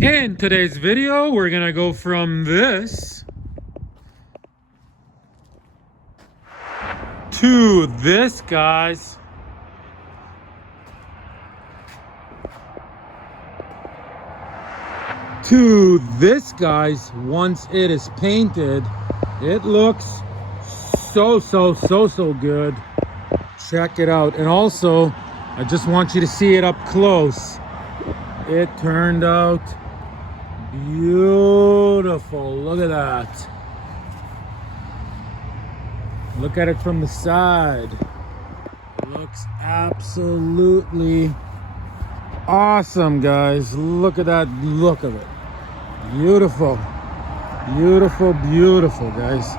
In today's video, we're gonna go from this to this, guys. To this, guys. Once it is painted, it looks so good. Check it out. And also, I just want you to see it up close. It turned out beautiful. Look at that. Look at it from the side. It looks absolutely awesome, guys. Look at that look of it. Beautiful. Beautiful, beautiful, guys.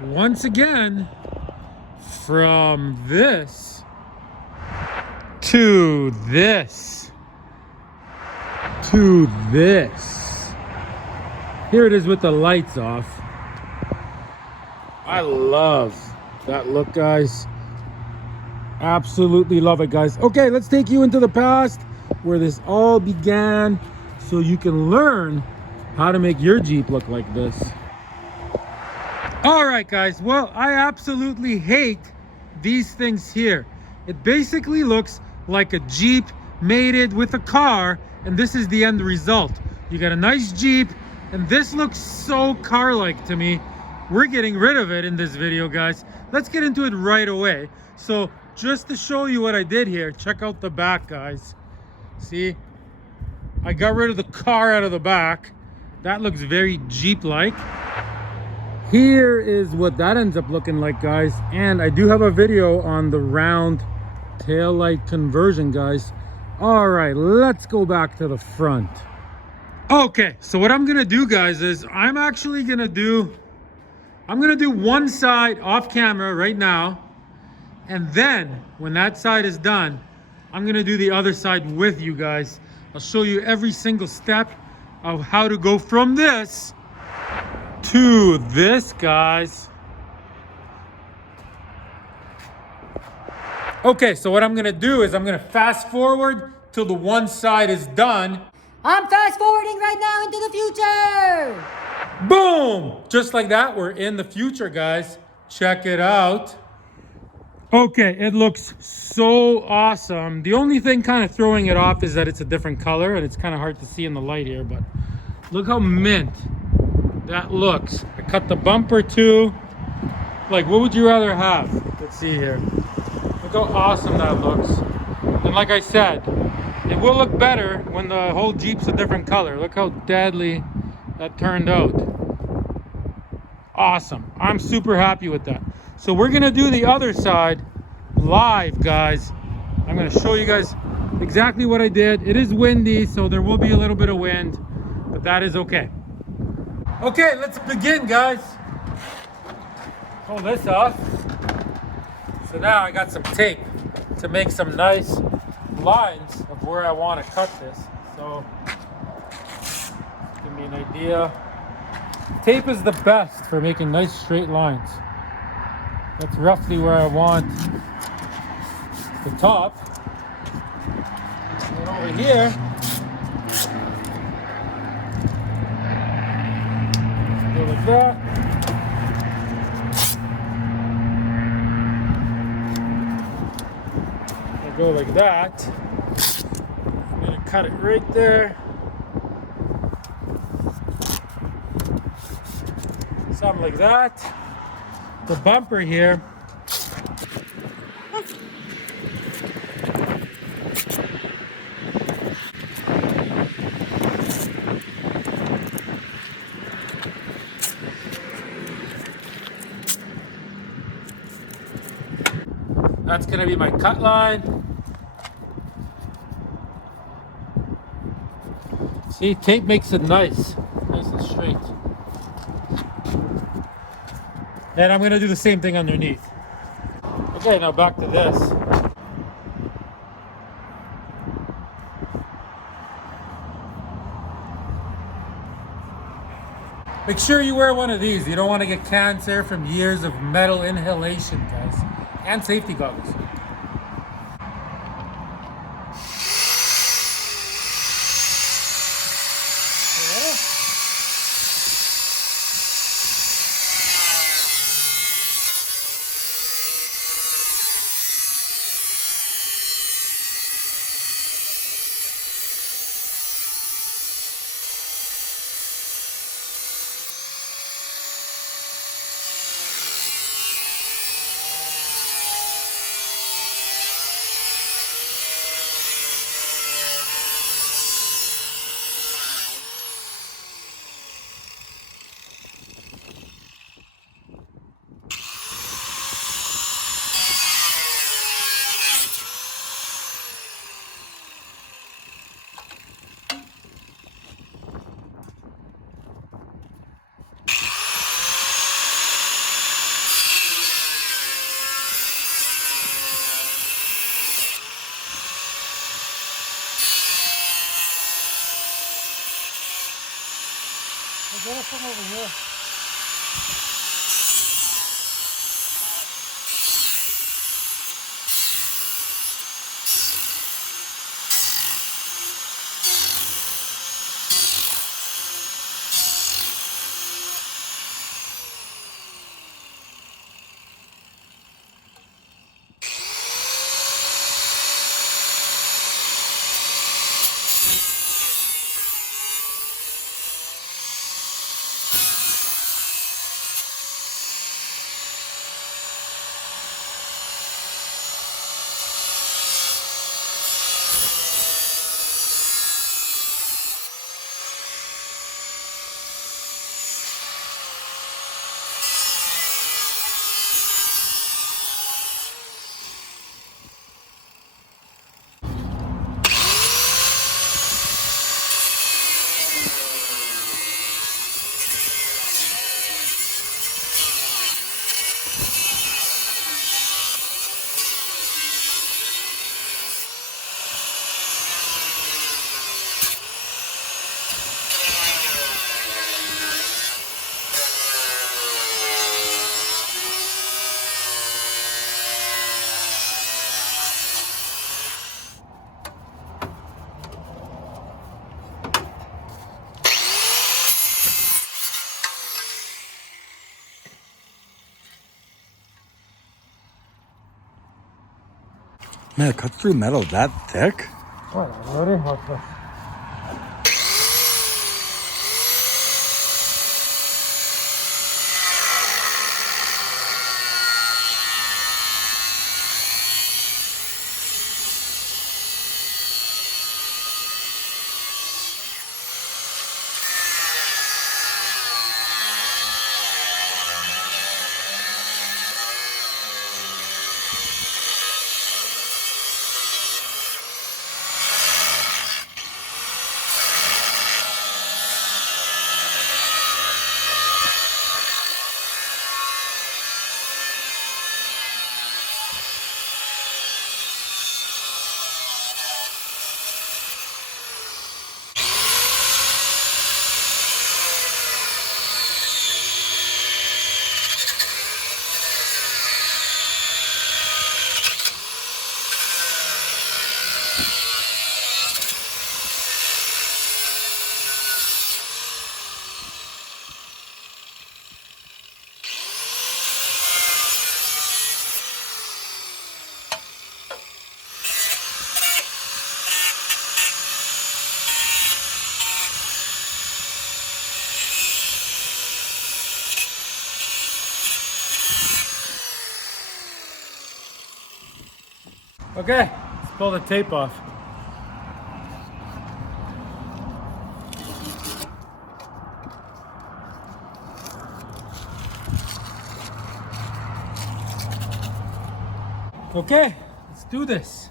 Once again, from this to this to this. Here it is with the lights off. I love that look, guys. Absolutely love it, guys. Okay, let's take you into the past where this all began so you can learn how to make your Jeep look like this. All right, guys. Well, I absolutely hate these things here. It basically looks like a Jeep mated with a car, and this is the end result. You got a nice Jeep, and this looks so car-like to me. We're getting rid of it in this video, guys. Let's get into it right away. So just to show you what I did here, check out the back, guys. See, I got rid of the car out of the back. That looks very Jeep-like. Here is what that ends up looking like, guys. And I do have a video on the round tail light conversion, guys. All right, let's go back to the front. Okay, so what I'm gonna do, guys, is I'm gonna do one side off camera right now, and then when that side is done, I'm gonna do the other side with you guys. I'll show you every single step of how to go from this to this, guys. Okay, so what I'm gonna do is I'm gonna fast forward till the one side is done. I'm fast forwarding right now into the future. Boom! Just like that, we're in the future, guys. Check it out. Okay, it looks so awesome. The only thing kind of throwing it off is that it's a different color, and it's kind of hard to see in the light here, but look how mint that looks. I cut the bumper too. Like, what would you rather have? Let's see here. Look how awesome that looks. And like I said, it will look better when the whole Jeep's a different color. Look how deadly that turned out. Awesome. I'm super happy with that. So we're gonna do the other side live, guys. I'm gonna show you guys exactly what I did. It is windy, so there will be a little bit of wind, but that is okay. Okay, let's begin, guys. Pull this off. So now I got some tape to make some nice lines of where I want to cut this. So give me an idea. Tape is the best for making nice straight lines. That's roughly where I want the top. And over here, go like that. I go like that. I'm gonna cut it right there. Something like that. The bumper here. That's gonna be my cut line. See, tape makes it nice and straight. And I'm gonna do the same thing underneath. Okay, now back to this. Make sure you wear one of these. You don't want to get cancer from years of metal inhalation, guys. And safety goggles. get it from over here. Man, it cuts through metal that thick? Whatever, what's this? Okay, let's pull the tape off. Okay, let's do this.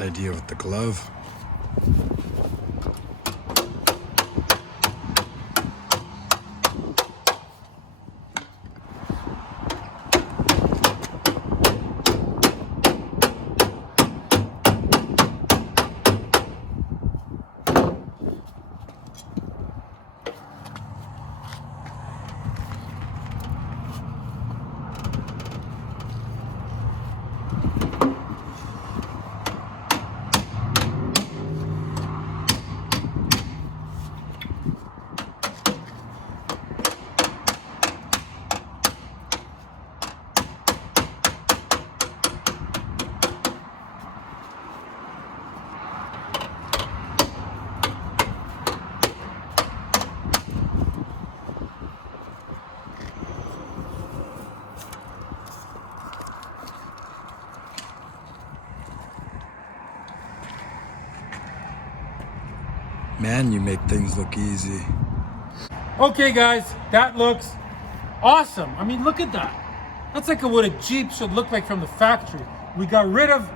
the idea with the glove. Man, you make things look easy. Okay guys, that looks awesome. I mean, look at that. That's like what a Jeep should look like from the factory. We got rid of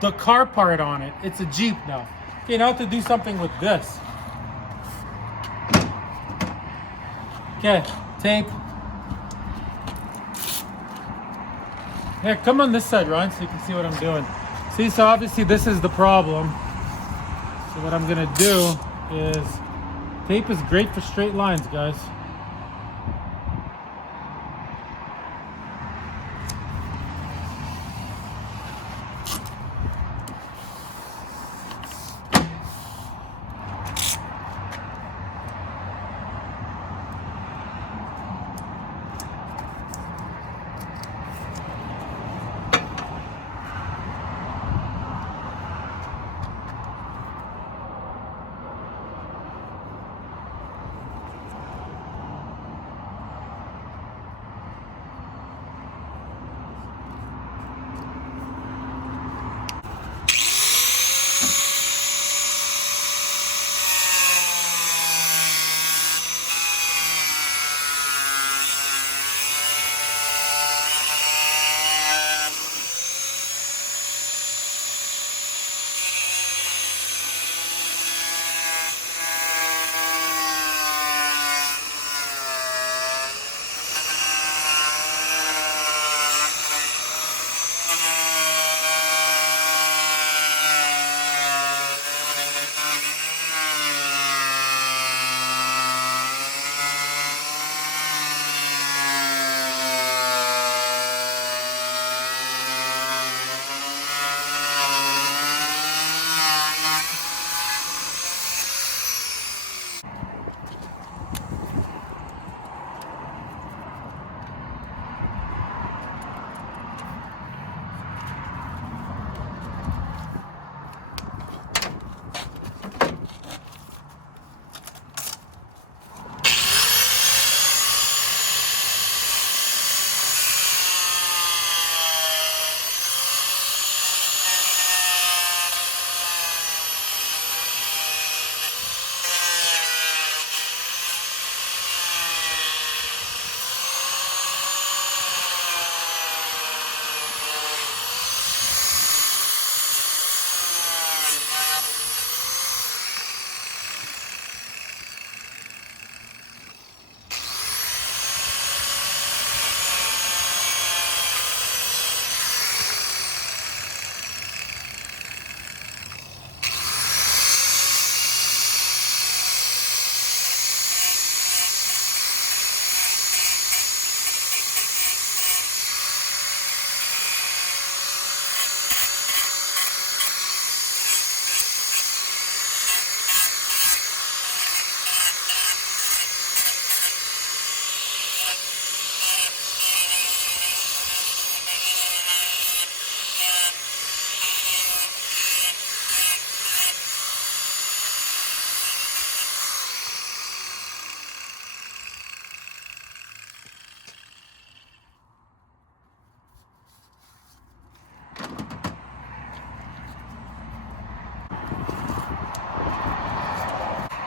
the car part on it. It's a Jeep now. Okay, now to do something with this. Okay, tape. Here, come on this side, Ron, so you can see what I'm doing. See, so obviously this is the problem. So what I'm gonna do is, tape is great for straight lines, guys.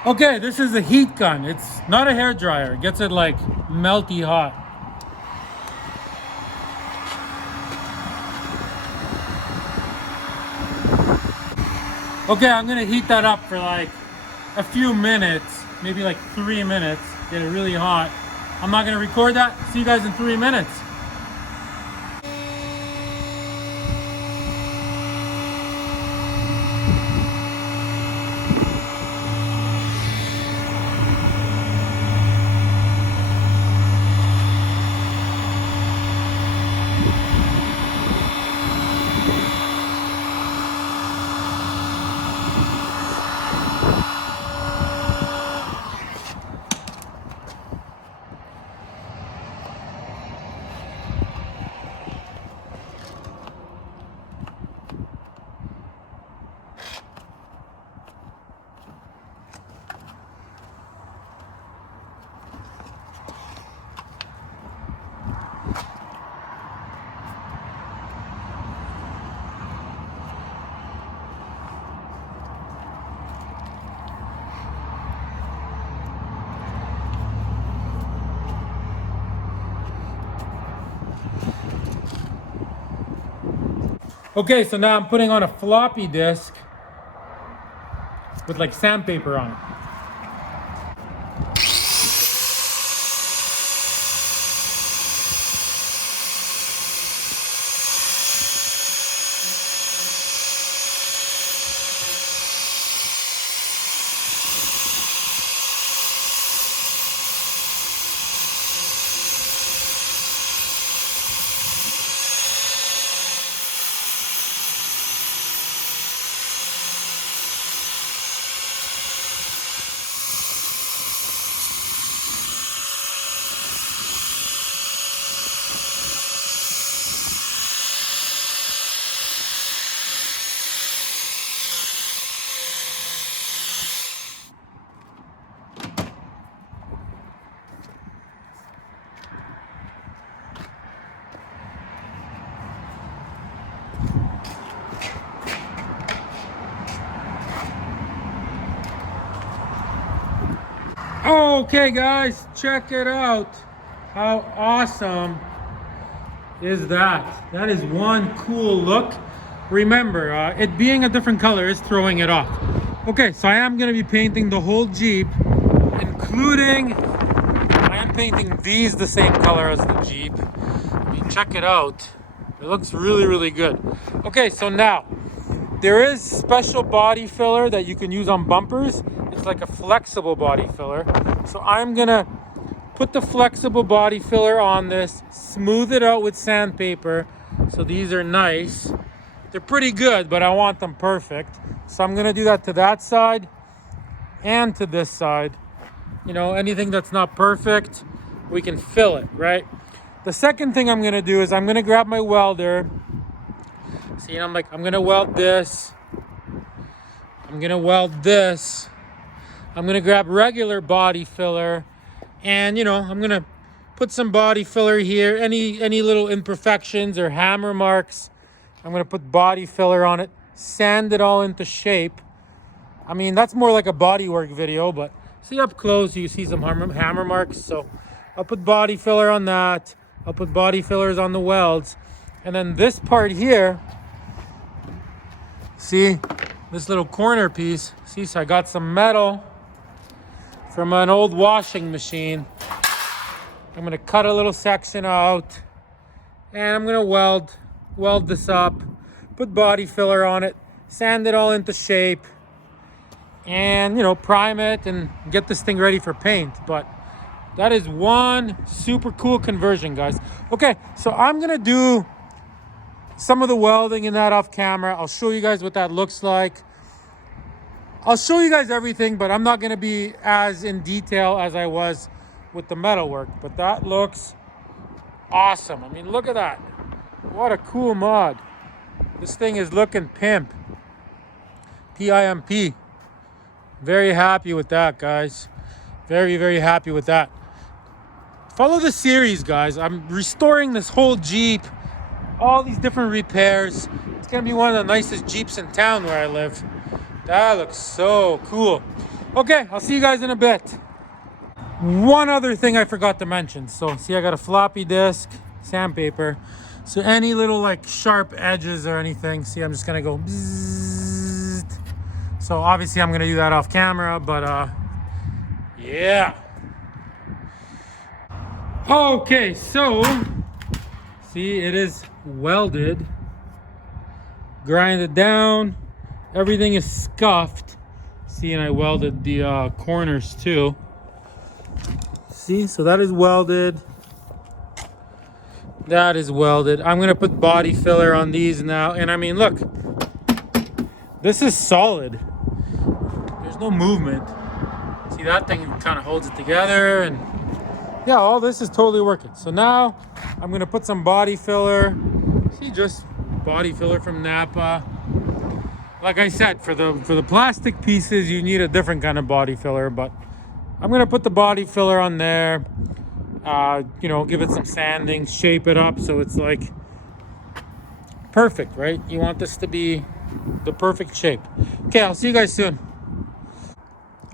Okay, this is a heat gun. It's not a hair dryer. It gets it like melty hot. Okay, I'm gonna heat that up for like a few minutes, maybe like 3 minutes, get it really hot. I'm not gonna record that. See you guys in 3 minutes. Okay, so now I'm putting on a floppy disk with like sandpaper on it. Okay guys, check it out. How awesome is that? That is one cool look. Remember, it being a different color is throwing it off. Okay, so I am gonna be painting the whole Jeep, including, I am painting these the same color as the Jeep. I mean, check it out. It looks really, really good. Okay, so now, there is special body filler that you can use on bumpers. It's like a flexible body filler. So I'm gonna put the flexible body filler on this, smooth it out with sandpaper. So these are nice. They're pretty good, but I want them perfect. So I'm gonna do that to that side and to this side. You know, anything that's not perfect, we can fill it, right? The second thing I'm gonna do is I'm gonna grab my welder. See, I'm gonna weld this. I'm gonna weld this. I'm gonna grab regular body filler, and you know, I'm gonna put some body filler here. Any little imperfections or hammer marks, I'm gonna put body filler on it, sand it all into shape. I mean, that's more like a bodywork video, but see up close, you see some hammer marks. So I'll put body filler on that. I'll put body fillers on the welds, and then this part here. See this little corner piece. See, so I got some metal from an old washing machine. I'm gonna cut a little section out, and I'm gonna weld this up, put body filler on it, sand it all into shape, and you know, prime it and get this thing ready for paint. But that is one super cool conversion, guys. Okay, so I'm gonna do some of the welding in that off camera. I'll show you guys what that looks like. I'll show you guys everything, but I'm not gonna be as in detail as I was with the metal work. But that looks awesome. I mean, look at that. What a cool mod. This thing is looking pimp. P-I-M-P. Very happy with that, guys. Very, very happy with that. Follow the series, guys. I'm restoring this whole Jeep. All these different repairs. It's gonna be one of the nicest Jeeps in town where I live. That looks so cool. Okay, I'll see you guys in a bit. One other thing I forgot to mention. So see, I got a floppy disk, sandpaper. So any little like sharp edges or anything, see, I'm just gonna go bzzzt. So obviously I'm gonna do that off camera, but yeah. Okay, so see, it is welded, grinded down, everything is scuffed. See, and I welded the corners too. See, so that is welded. That is welded. I'm gonna put body filler on these now, and I mean, look, this is solid. There's no movement. See, that thing kind of holds it together, and yeah, all this is totally working. So now I'm gonna put some body filler. See, just body filler from Napa. Like I said, for the plastic pieces, you need a different kind of body filler, but I'm gonna put the body filler on there. You know, give it some sanding, shape it up so it's like perfect, right? You want this to be the perfect shape. Okay, I'll see you guys soon.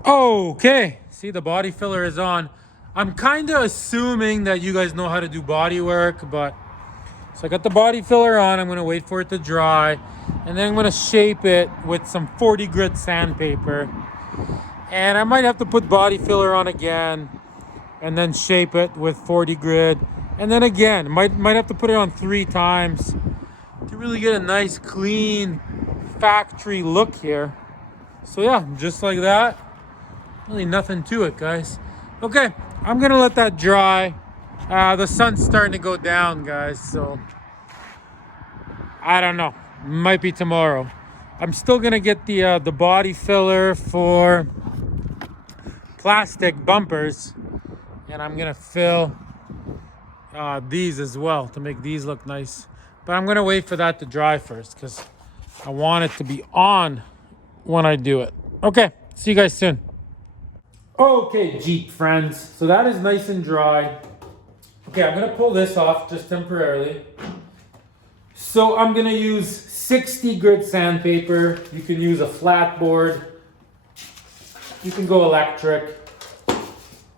Okay, see, the body filler is on. I'm kind of assuming that you guys know how to do body work, but so I got the body filler on. I'm gonna wait for it to dry, and then I'm gonna shape it with some 40 grit sandpaper. And I might have to put body filler on again, and then shape it with 40 grit, and then again, might have to put it on 3 times to really get a nice clean factory look here. So yeah, just like that. Really nothing to it, guys. Okay, I'm gonna let that dry. The sun's starting to go down, guys, so I don't know, might be tomorrow. I'm still gonna get the body filler for plastic bumpers, and I'm gonna fill these as well to make these look nice. But I'm gonna wait for that to dry first because I want it to be on when I do it. Okay, see you guys soon. Okay, Jeep friends, so that is nice and dry. Okay, I'm gonna pull this off just temporarily. So I'm gonna use 60 grit sandpaper. You can use a flat board. You can go electric.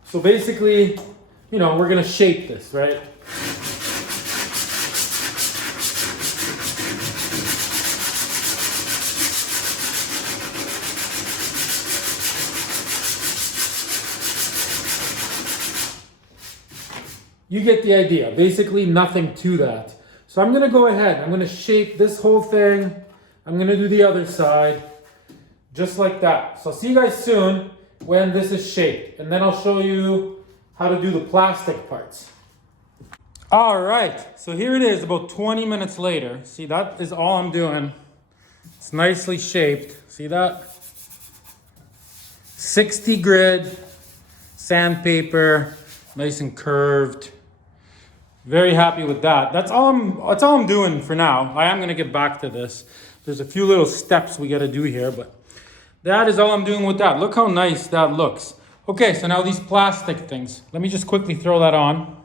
So basically, you know, we're gonna shape this, right? You get the idea. Basically nothing to that. So I'm gonna go ahead, I'm gonna shape this whole thing. I'm gonna do the other side, just like that. So I'll see you guys soon when this is shaped. And then I'll show you how to do the plastic parts. All right, so here it is about 20 minutes later. See, that is all I'm doing. It's nicely shaped, see that? 60 grit, sandpaper, nice and curved. Very happy with that. That's all I'm doing for now. I am gonna get back to this. There's a few little steps we gotta do here, but that is all I'm doing with that. Look how nice that looks. Okay, so now these plastic things. Let me just quickly throw that on.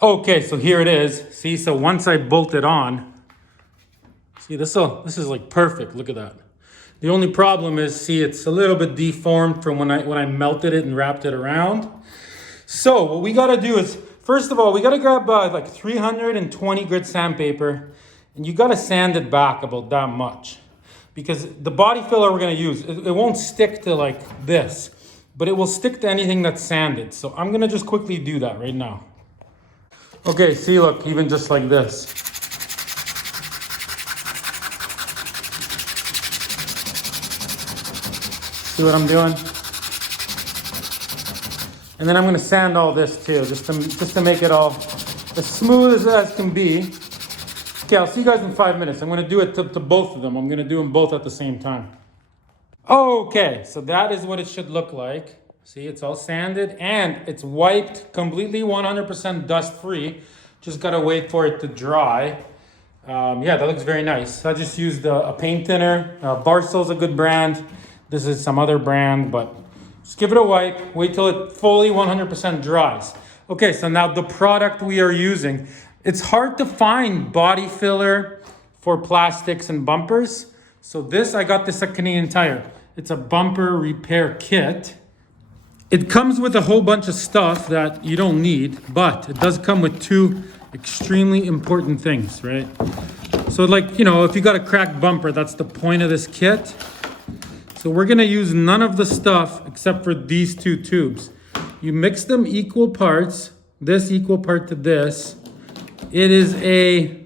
Okay, so here it is. See, so once I bolt it on, see, this is like perfect. Look at that. The only problem is, see, it's a little bit deformed from when I melted it and wrapped it around. So what we gotta do is, first of all, we gotta grab like 320 grit sandpaper, and you gotta sand it back about that much. Because the body filler we're gonna use, it won't stick to like this, but it will stick to anything that's sanded. So I'm gonna just quickly do that right now. Okay, see, look, even just like this. See what I'm doing? And then I'm gonna sand all this too, just to make it all as smooth as can be. Okay, I'll see you guys in 5 minutes. I'm gonna do it to both of them. I'm gonna do them both at the same time. Okay, so that is what it should look like. See, it's all sanded and it's wiped completely 100% dust free. Just gotta wait for it to dry. Yeah, that looks very nice. I just used a paint thinner. Barcel's a good brand. This is some other brand, but just give it a wipe. Wait till it fully 100% dries. Okay, so now the product we are using. It's hard to find body filler for plastics and bumpers. So this, I got this at Canadian Tire. It's a bumper repair kit. It comes with a whole bunch of stuff that you don't need, but it does come with 2 extremely important things, right? So like, you know, if you got a cracked bumper, that's the point of this kit. So we're gonna use none of the stuff except for these two tubes. You mix them equal parts, this equal part to this. It is a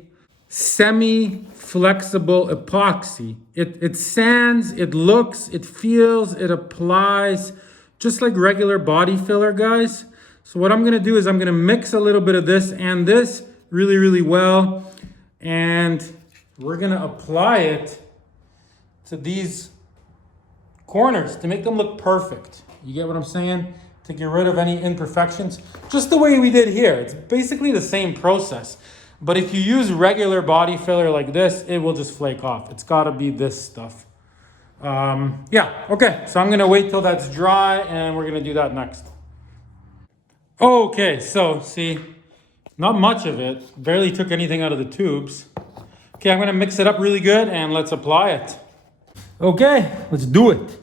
semi-flexible epoxy. It sands, it looks, it feels, it applies, just like regular body filler, guys. So what I'm gonna do is I'm gonna mix a little bit of this and this really, really well. And we're gonna apply it to these corners to make them look perfect. You get what I'm saying? To get rid of any imperfections, just the way we did here. It's basically the same process. But if you use regular body filler like this, it will just flake off. It's gotta be this stuff. Yeah, okay. So I'm gonna wait till that's dry and we're gonna do that next. Okay, so see, not much of it. Barely took anything out of the tubes. Okay, I'm gonna mix it up really good and let's apply it. Okay, let's do it.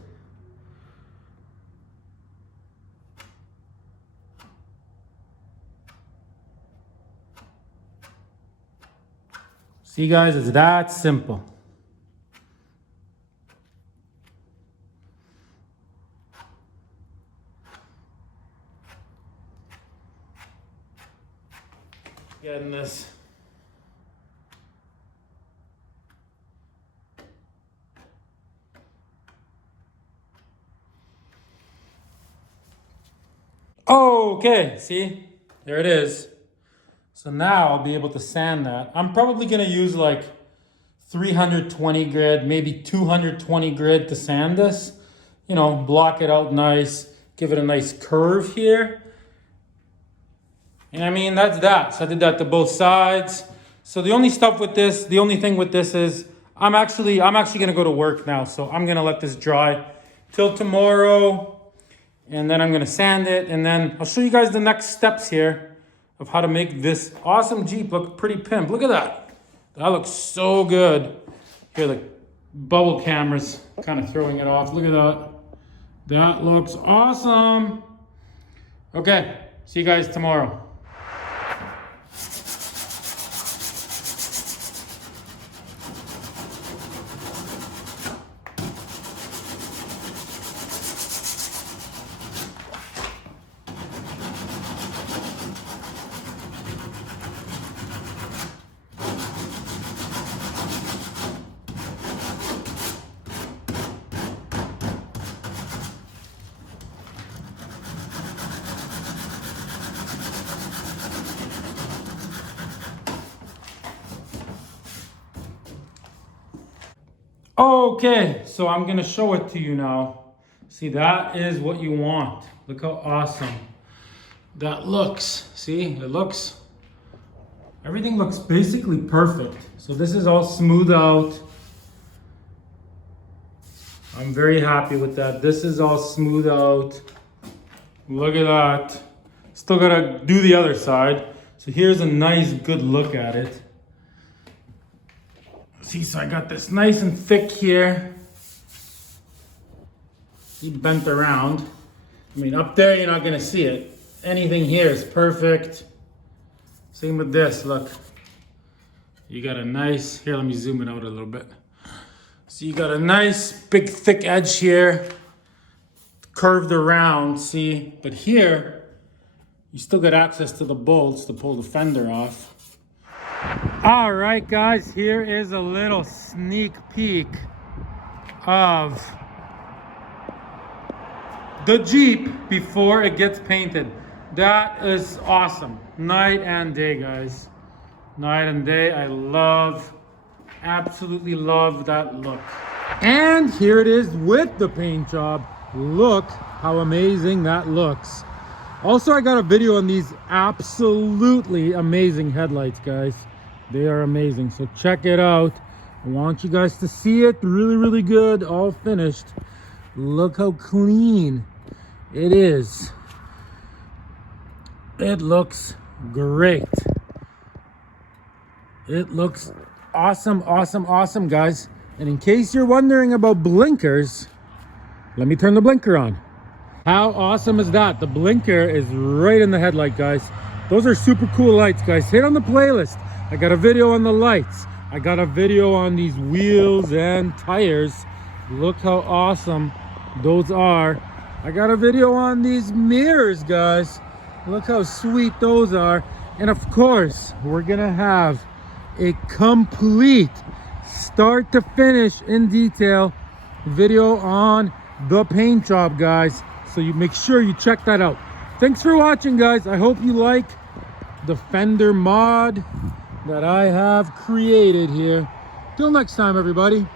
See guys, it's that simple. Getting this. Okay, see, there it is. So now I'll be able to sand that. I'm probably gonna use like 320 grit, maybe 220 grit to sand this. You know, block it out nice, give it a nice curve here. And I mean, that's that. So I did that to both sides. So the only stuff with this, the only thing with this is I'm actually gonna go to work now. So I'm gonna let this dry till tomorrow. And then I'm gonna sand it. And then I'll show you guys the next steps here of how to make this awesome Jeep look pretty pimp. Look at that. That looks so good. Here, the bubble camera's kind of throwing it off. Look at that. That looks awesome. Okay, see you guys tomorrow. Okay, so I'm gonna show it to you now. See, that is what you want. Look how awesome that looks. See, it looks, everything looks basically perfect. So this is all smooth out. I'm very happy with that. This is all smooth out. Look at that. Still gotta do the other side. So here's a nice, good look at it. See, so I got this nice and thick here. See, bent around. I mean, up there, you're not gonna see it. Anything here is perfect. Same with this, look. You got a nice, here, let me zoom it out a little bit. So you got a nice, big, thick edge here. Curved around, see? But here, you still got access to the bolts to pull the fender off. All right, guys, here is a little sneak peek of the Jeep before it gets painted. That is awesome. Night and day, guys. Night and day. I love, absolutely love that look. And here it is with the paint job. Look how amazing that looks. Also, I got a video on these absolutely amazing headlights, guys. They are amazing, so check it out. I want you guys to see it really, really good, all finished. Look how clean it is. It looks great. It looks awesome, awesome, awesome, guys. And in case you're wondering about blinkers, let me turn the blinker on. How awesome is that? The blinker is right in the headlight, guys. Those are super cool lights, guys. Hit on the playlist. I got a video on the lights. I got a video on these wheels and tires. Look how awesome those are. I got a video on these mirrors, guys. Look how sweet those are. And of course, we're gonna have a complete start to finish in detail video on the paint job, guys. So you make sure you check that out. Thanks for watching, guys. I hope you like the Fender mod that I have created here. Till next time, everybody.